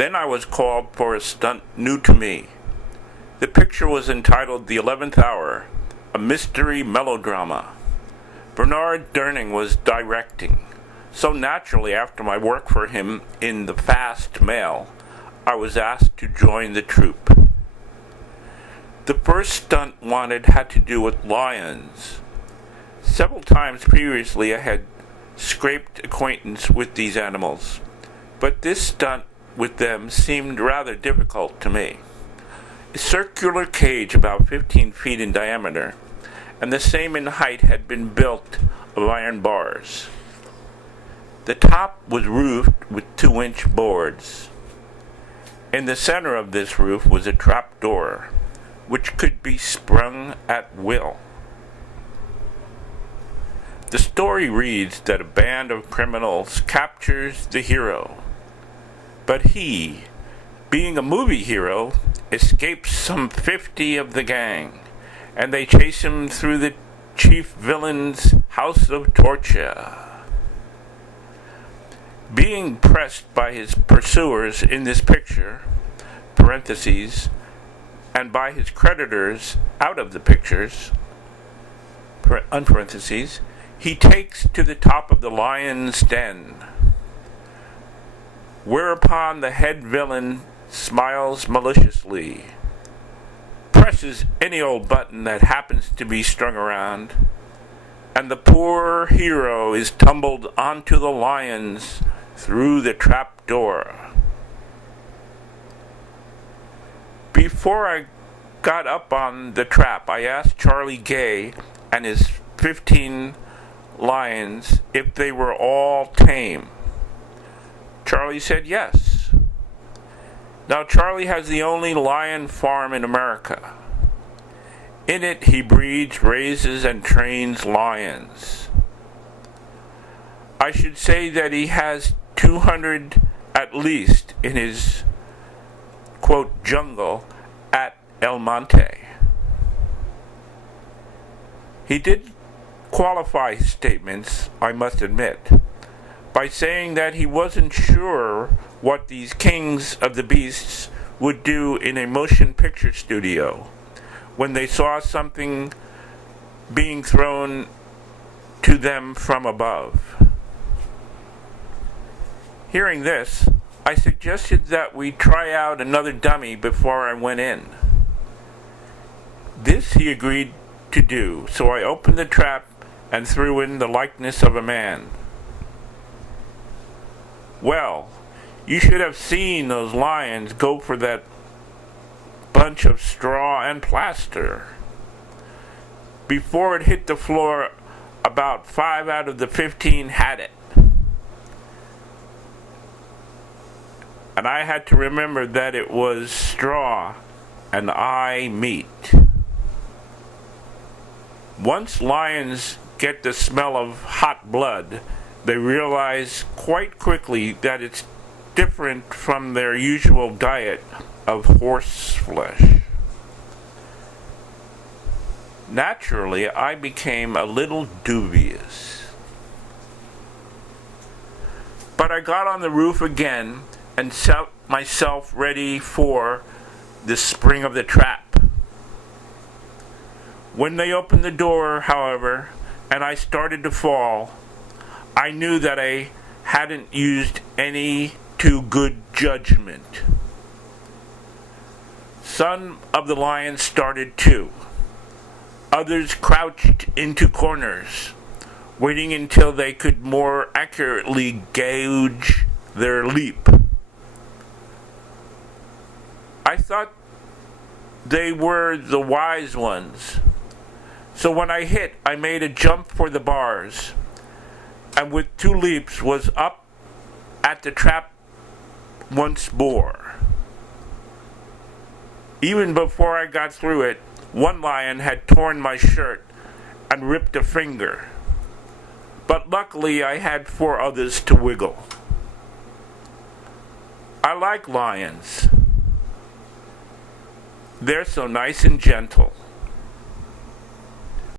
Then I was called for a stunt new to me. The picture was entitled The 11th Hour, a mystery melodrama. Bernard Durning was directing, so naturally after my work for him in The Fast Mail, I was asked to join the troupe. The first stunt wanted had to do with lions. Several times previously I had scraped acquaintance with these animals, but this stunt with them seemed rather difficult to me. A circular cage about 15 feet in diameter and the same in height had been built of iron bars. The top was roofed with 2-inch boards. In the center of this roof was a trap door, which could be sprung at will. The story reads that a band of criminals captures the hero, but he, being a movie hero, escapes some 50 of the gang, and they chase him through the chief villain's house of torture. Being pressed by his pursuers in this picture, parentheses, and by his creditors out of the pictures, unparentheses, he takes to the top of the lion's den, whereupon the head villain smiles maliciously, presses any old button that happens to be strung around, and the poor hero is tumbled onto the lions through the trap door. Before I got up on the trap, I asked Charlie Gay and his 15 lions if they were all tame. Charlie said yes. Now Charlie has the only lion farm in America. In it he breeds, raises, and trains lions. I should say that he has 200 at least in his, quote, jungle at El Monte. He did qualify his statements, I must admit, by saying that he wasn't sure what these kings of the beasts would do in a motion picture studio when they saw something being thrown to them from above. Hearing this, I suggested that we try out another dummy before I went in. This he agreed to do, so I opened the trap and threw in the likeness of a man. Well, you should have seen those lions go for that bunch of straw and plaster. Before it hit the floor, about 5 out of the 15 had it. And I had to remember that it was straw and I meat. Once lions get the smell of hot blood, they realize quite quickly that it's different from their usual diet of horse flesh. Naturally, I became a little dubious. But I got on the roof again and set myself ready for the spring of the trap. When they opened the door, however, and I started to fall, I knew that I hadn't used any too good judgment. Some of the lions started too. Others crouched into corners, waiting until they could more accurately gauge their leap. I thought they were the wise ones. So when I hit, I made a jump for the bars, and with 2 leaps was up at the trap once more. Even before I got through it, one lion had torn my shirt and ripped a finger. But luckily I had 4 others to wiggle. I like lions. They're so nice and gentle.